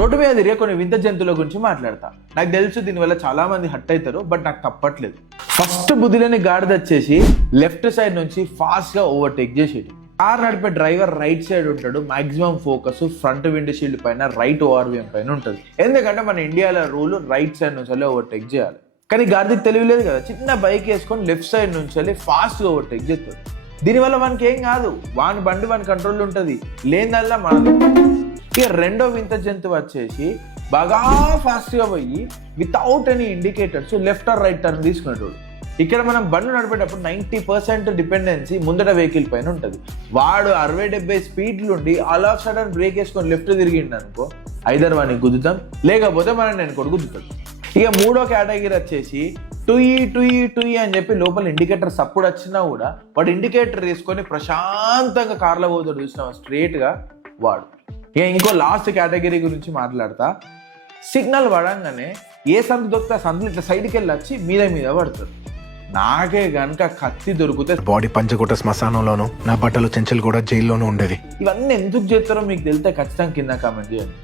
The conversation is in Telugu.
రోడ్డు మీద తిరిగే కొన్ని వింత జంతువుల గురించి మాట్లాడతా. నాకు తెలుసు దీనివల్ల చాలా మంది హట్ అవుతారు, బట్ నాకు తప్పట్లేదు. ఫస్ట్ బుద్ధిలేని గాడిద వచ్చేసి లెఫ్ట్ సైడ్ నుంచి ఫాస్ట్ గా ఓవర్టేక్ చేసేది. కార్ నడిపే డ్రైవర్ రైట్ సైడ్ ఉంటాడు. Maximum focus front wind shield పైన, రైట్ ఓఆర్వీఎం పైన ఉంటుంది. ఎందుకంటే మన ఇండియాలో రూల్ రైట్ సైడ్ నుంచి ఓవర్టేక్ చేయాలి. కానీ గాడిదకి తెలియలేదు కదా, చిన్న బైక్ వేసుకొని లెఫ్ట్ సైడ్ నుంచి ఫాస్ట్ గా ఓవర్టేక్ చేస్తాడు. దీనివల్ల మనకి ఏం కాదు, వాని బండి వాని కంట్రోల్ ఉంటుంది, లేదల్లా మనది. ఇక రెండో వింత జంతువు వచ్చేసి బాగా ఫాస్ట్ గా పోయి without any indicators left or right turn తీసుకునేటోడు. ఇక్కడ మనం బండ్లు నడిపేటప్పుడు 90% డిపెండెన్సీ ముందట వెహికల్ పైన ఉంటుంది. వాడు 60-70 స్పీడ్లు ఉండి ఆల్ ఆఫ్ సడన్ బ్రేక్ వేసుకొని లెఫ్ట్ తిరిగిండు అనుకో, ఐదర్ వానికి గుద్దుతాం, లేకపోతే మనం నేను కూడా గుద్దుతాం. ఇక మూడో కేటగిరీ వచ్చేసి టుయి అని చెప్పి లోపల ఇండికేటర్ సప్పుడు వచ్చినా కూడా వాడు ఇండికేటర్ తీసుకొని ప్రశాంతంగా కార్లో పోతాడు, చూసినావా స్ట్రేట్ గా వాడు. ఇక ఇంకో లాస్ట్ కేటగిరీ గురించి మాట్లాడతా. సిగ్నల్ పడంగానే ఏ సందు దొరికితే సందులు ఇట్లా సైడ్కి వెళ్ళి వచ్చి మీద పడతాడు. నాకే గనక కత్తి దొరికితే బాడీ పంచకోట శ్మశానంలోను, నా బట్టలు చెంచలు కూడా జైల్లోనూ ఉండేది. ఇవన్నీ ఎందుకు చేస్తారో మీకు తెలితే ఖచ్చితంగా కింద కామెంట్ చేయండి.